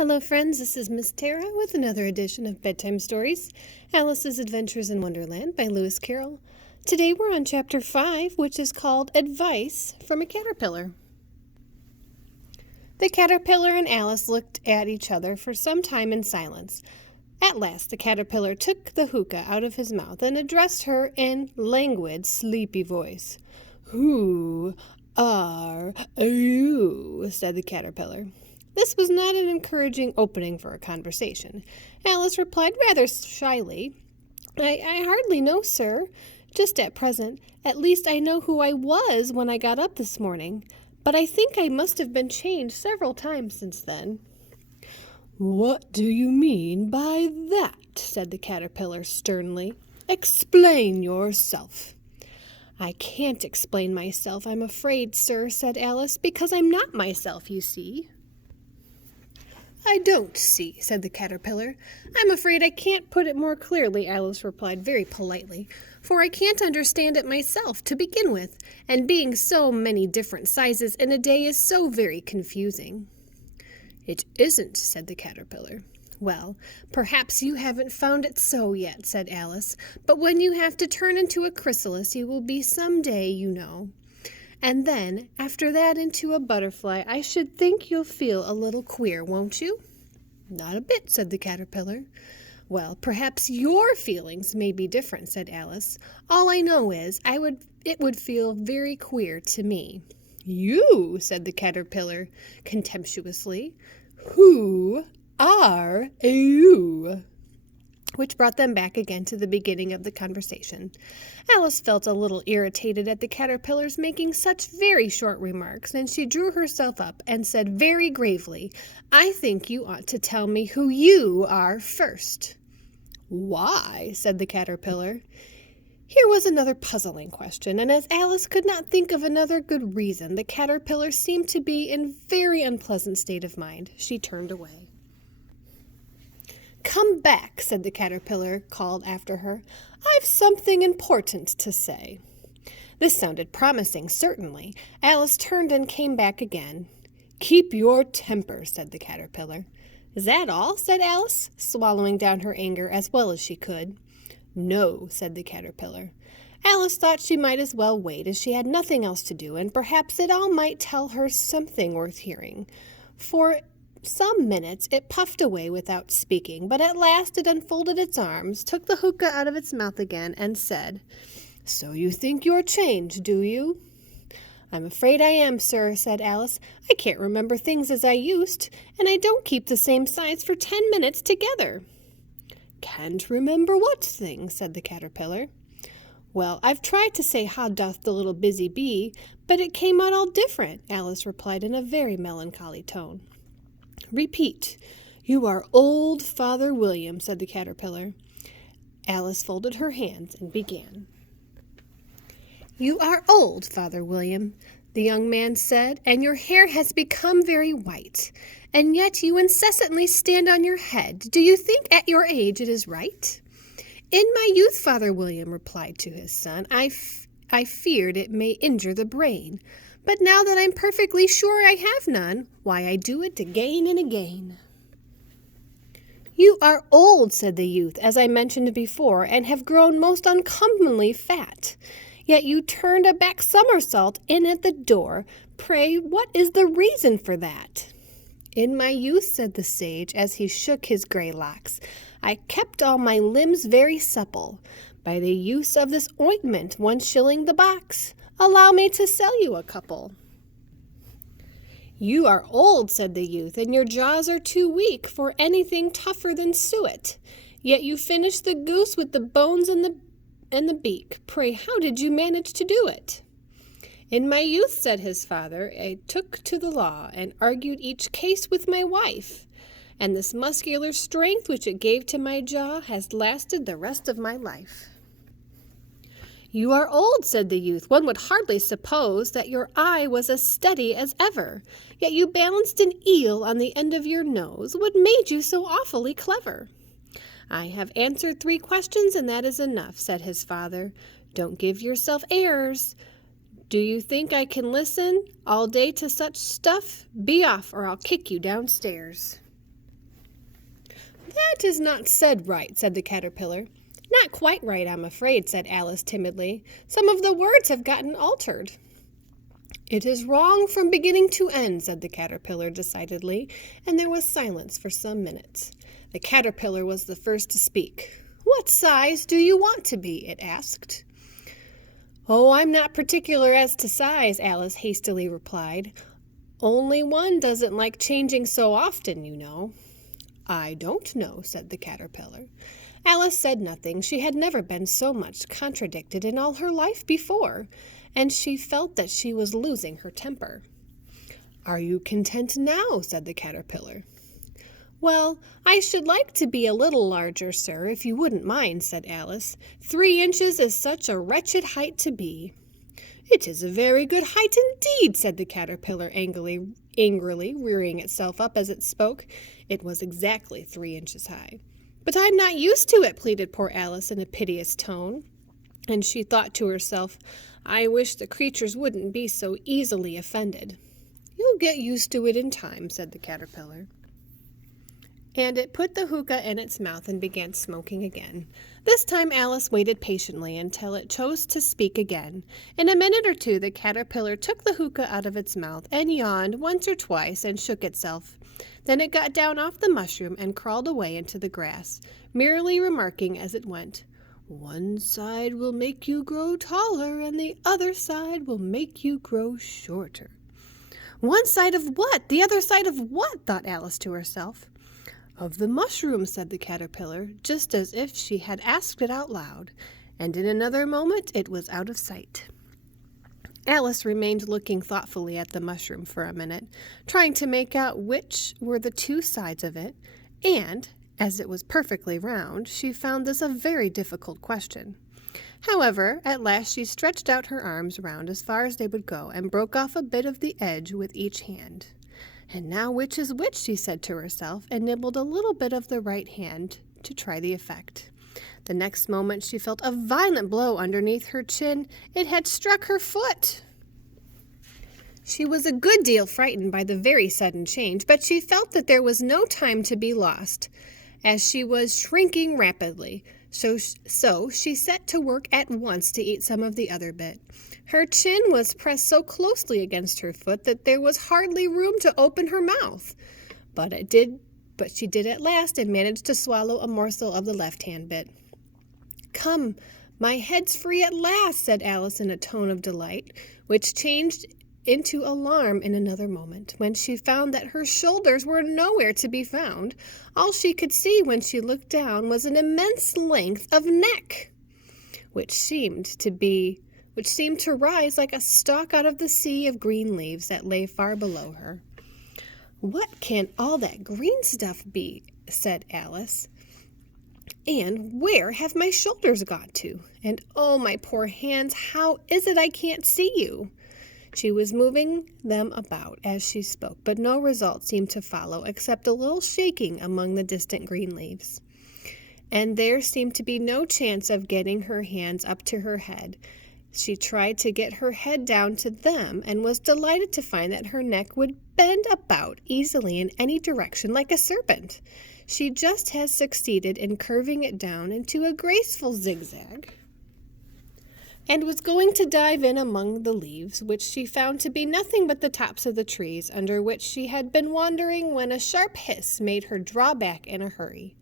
Hello friends, this is Miss Tara with another edition of Bedtime Stories, Alice's Adventures in Wonderland by Lewis Carroll. Today we're on Chapter 5, which is called Advice from a Caterpillar. The caterpillar and Alice looked at each other for some time in silence. At last the caterpillar took the hookah out of his mouth and addressed her in languid, sleepy voice. "Who are you?" said the caterpillar. This was not an encouraging opening for a conversation. Alice replied rather shyly, I hardly know, sir. Just at present. At least I know who I was when I got up this morning. But I think I must have been changed several times since then." "What do you mean by that?" said the caterpillar sternly. "Explain yourself." "I can't explain myself, I'm afraid, sir," said Alice, "because I'm not myself, you see." "I don't see," said the caterpillar. "I'm afraid I can't put it more clearly," Alice replied very politely, "for I can't understand it myself to begin with, and being so many different sizes in a day is so very confusing." "It isn't," said the caterpillar. "Well, perhaps you haven't found it so yet," said Alice, "but when you have to turn into a chrysalis you will be some day, you know. And then, after that into a butterfly, I should think you'll feel a little queer, won't you?" "Not a bit," said the caterpillar. "Well, perhaps your feelings may be different," said Alice. "All I know is, it would feel very queer to me." "You," said the caterpillar contemptuously. "Who are you?" Which brought them back again to the beginning of the conversation. Alice felt a little irritated at the caterpillar's making such very short remarks, and she drew herself up and said very gravely, "I think you ought to tell me who you are first." "Why?" said the caterpillar. Here was another puzzling question, and as Alice could not think of another good reason, the caterpillar seemed to be in a very unpleasant state of mind. She turned away. "Come back," said the caterpillar, called after her. "I've something important to say." This sounded promising, certainly. Alice turned and came back again. "Keep your temper," said the caterpillar. "Is that all?" said Alice, swallowing down her anger as well as she could. "No," said the caterpillar. Alice thought she might as well wait, as she had nothing else to do, and perhaps it all might tell her something worth hearing. For some minutes it puffed away without speaking, but at last it unfolded its arms, took the hookah out of its mouth again, and said, "So you think you're changed, do you?" "I'm afraid I am, sir," said Alice. "I can't remember things as I used, and I don't keep the same size for 10 minutes together." "Can't remember what thing?" said the caterpillar. "Well, I've tried to say, 'How doth the little busy bee,' but it came out all different," Alice replied in a very melancholy tone. "Repeat. 'You are old, Father William,'" said the caterpillar. Alice folded her hands and began. "You are old, Father William," the young man said, "and your hair has become very white, and yet you incessantly stand on your head. Do you think at your age it is right?" "In my youth, Father William," replied to his son, I feared it may injure the brain. But now that I'm perfectly sure I have none, why, I do it again and again." "You are old," said the youth, "as I mentioned before, and have grown most uncommonly fat. Yet you turned a back somersault in at the door. Pray, what is the reason for that?" "In my youth," said the sage, as he shook his gray locks, "I kept all my limbs very supple. By the use of this ointment, 1 shilling the box. Allow me to sell you a couple." "You are old," said the youth, "and your jaws are too weak for anything tougher than suet. Yet you finished the goose with the bones and the beak. Pray, how did you manage to do it?" "In my youth," said his father, "I took to the law, and argued each case with my wife. And this muscular strength which it gave to my jaw has lasted the rest of my life." "You are old," said the youth. "One would hardly suppose that your eye was as steady as ever. Yet you balanced an eel on the end of your nose. What made you so awfully clever?" "I have answered 3 questions, and that is enough," said his father. "Don't give yourself airs. Do you think I can listen all day to such stuff? Be off, or I'll kick you downstairs." That is not said right, said the caterpillar. Not quite right, I'm afraid, said Alice timidly. Some of the words have gotten altered. It is wrong from beginning to end, said the caterpillar decidedly, and there was silence for some minutes. The caterpillar was the first to speak. What size do you want to be? It asked. Oh, I'm not particular as to size, Alice hastily replied. Only one doesn't like changing so often, you know. I don't know, said the caterpillar. Alice said nothing. She had never been so much contradicted in all her life before, and she felt that she was losing her temper. Are you content now? Said the caterpillar. Well, I should like to be a little larger, sir, if you wouldn't mind, said Alice. 3 inches is such a wretched height to be. It is a very good height indeed, said the caterpillar angrily, rearing itself up as it spoke. It was exactly 3 inches high. But I'm not used to it, pleaded poor Alice in a piteous tone. And she thought to herself, I wish the creatures wouldn't be so easily offended. You'll get used to it in time, said the caterpillar. And it put the hookah in its mouth and began smoking again. This time Alice waited patiently until it chose to speak again. In a minute or two the caterpillar took the hookah out of its mouth and yawned once or twice and shook itself. Then it got down off the mushroom and crawled away into the grass, merely remarking as it went, One side will make you grow taller and the other side will make you grow shorter. One side of what? The other side of what? Thought Alice to herself. Of the mushroom, said the caterpillar, just as if she had asked it out loud, and in another moment it was out of sight. Alice remained looking thoughtfully at the mushroom for a minute, trying to make out which were the 2 sides of it, and, as it was perfectly round, she found this a very difficult question. However, at last she stretched out her arms round as far as they would go, and broke off a bit of the edge with each hand. And now which is which, she said to herself, and nibbled a little bit of the right hand to try the effect. The next moment she felt a violent blow underneath her chin. It had struck her foot. She was a good deal frightened by the very sudden change, but she felt that there was no time to be lost, as she was shrinking rapidly. So she set to work at once to eat some of the other bit. Her chin was pressed so closely against her foot that there was hardly room to open her mouth. But she did at last and managed to swallow a morsel of the left-hand bit. Come, my head's free at last, said Alice in a tone of delight, which changed into alarm in another moment, when she found that her shoulders were nowhere to be found. All she could see when she looked down was an immense length of neck, which seemed to rise like a stalk out of the sea of green leaves that lay far below her. What can all that green stuff be? Said Alice. And where have my shoulders gone to? And oh, my poor hands, how is it I can't see you? She was moving them about as she spoke, but no result seemed to follow except a little shaking among the distant green leaves. And there seemed to be no chance of getting her hands up to her head. She tried to get her head down to them and was delighted to find that her neck would bend about easily in any direction like a serpent. She just had succeeded in curving it down into a graceful zigzag, and was going to dive in among the leaves, which she found to be nothing but the tops of the trees under which she had been wandering, when a sharp hiss made her draw back in a hurry.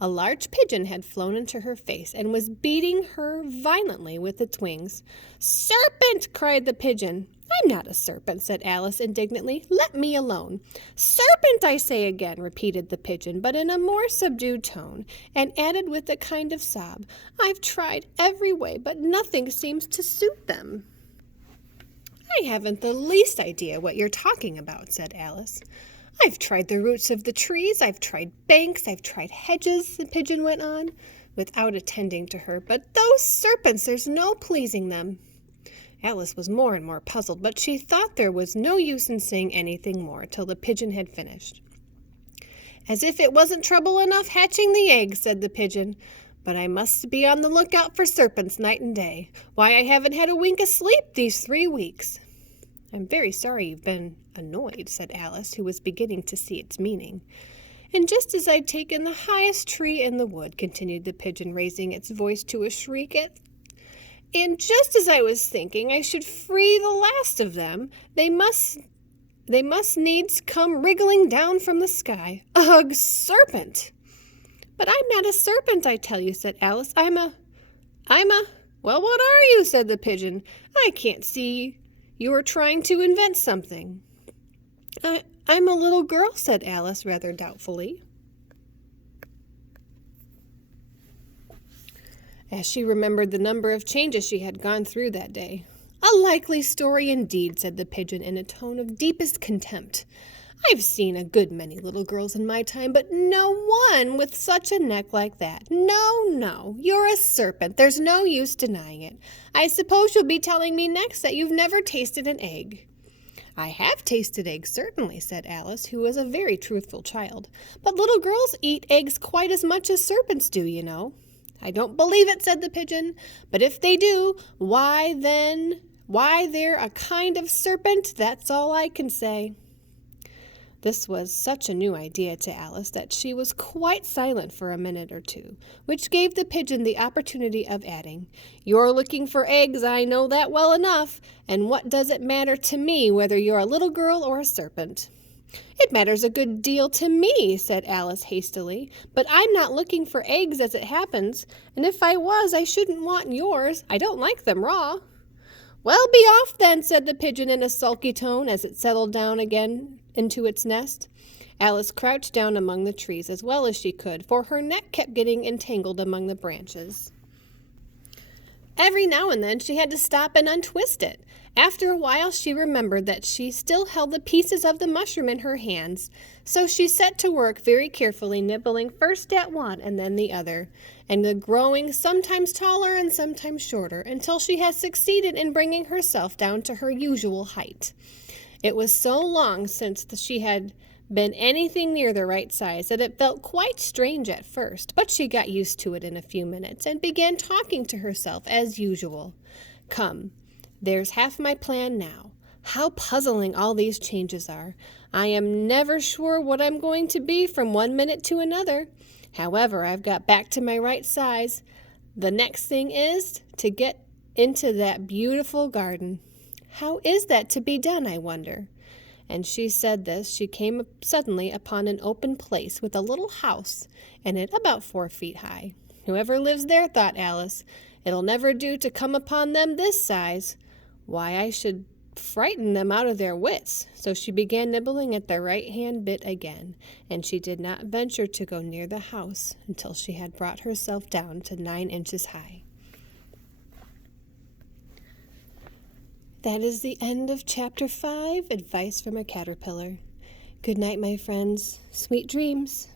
A large pigeon had flown into her face and was beating her violently with its wings. "Serpent!" cried the pigeon. "I'm not a serpent," said Alice indignantly. "Let me alone." "Serpent, I say again," repeated the pigeon, but in a more subdued tone, and added with a kind of sob, "I've tried every way, but nothing seems to suit them." "I haven't the least idea what you're talking about," said Alice. "I've tried the roots of the trees, I've tried banks, I've tried hedges," the pigeon went on, without attending to her, "but those serpents, there's no pleasing them." Alice was more and more puzzled, but she thought there was no use in saying anything more till the pigeon had finished. "As if it wasn't trouble enough hatching the eggs," said the pigeon, "but I must be on the lookout for serpents night and day. Why, I haven't had a wink of sleep these 3 weeks." "I'm very sorry you've been annoyed," said Alice, who was beginning to see its meaning. And just as I'd taken the highest tree in the wood, continued the pigeon, raising its voice to a shriek, and just as I was thinking I should free the last of them, they must needs come wriggling down from the sky. Ugh, serpent! But I'm not a serpent, I tell you, said Alice. I'm a... Well, what are you? Said the pigeon. I can't see. You're trying to invent something. I'm a little girl, said Alice rather doubtfully, as she remembered the number of changes she had gone through that day. A likely story indeed, said the pigeon in a tone of deepest contempt. I've seen a good many little girls in my time, but no one with such a neck like that. No, you're a serpent. There's no use denying it. I suppose you'll be telling me next that you've never tasted an egg. I have tasted eggs, certainly, said Alice, who was a very truthful child. But little girls eat eggs quite as much as serpents do, you know. I don't believe it, said the pigeon. But if they do, why, they're a kind of serpent, that's all I can say. This was such a new idea to Alice that she was quite silent for a minute or two, which gave the pigeon the opportunity of adding, You're looking for eggs, I know that well enough, and what does it matter to me whether you're a little girl or a serpent? It matters a good deal to me, said Alice hastily, but I'm not looking for eggs as it happens, and if I was, I shouldn't want yours. I don't like them raw. Well, be off then, said the pigeon in a sulky tone as it settled down again into its nest. Alice crouched down among the trees as well as she could, for her neck kept getting entangled among the branches. Every now and then she had to stop and untwist it. After a while she remembered that she still held the pieces of the mushroom in her hands, so she set to work very carefully, nibbling first at one and then the other, and growing sometimes taller and sometimes shorter, until she had succeeded in bringing herself down to her usual height. It was so long since she had been anything near the right size that it felt quite strange at first, but she got used to it in a few minutes and began talking to herself as usual. Come, there's half my plan now. How puzzling all these changes are. I am never sure what I'm going to be from one minute to another. However, I've got back to my right size. The next thing is to get into that beautiful garden. How is that to be done, I wonder? And she said this, she came suddenly upon an open place with a little house in it about 4 feet high. Whoever lives there, thought Alice, it'll never do to come upon them this size. Why, I should frighten them out of their wits. So she began nibbling at the right-hand bit again, and she did not venture to go near the house until she had brought herself down to 9 inches high. That is the end of Chapter 5, Advice from a Caterpillar. Good night, my friends. Sweet dreams.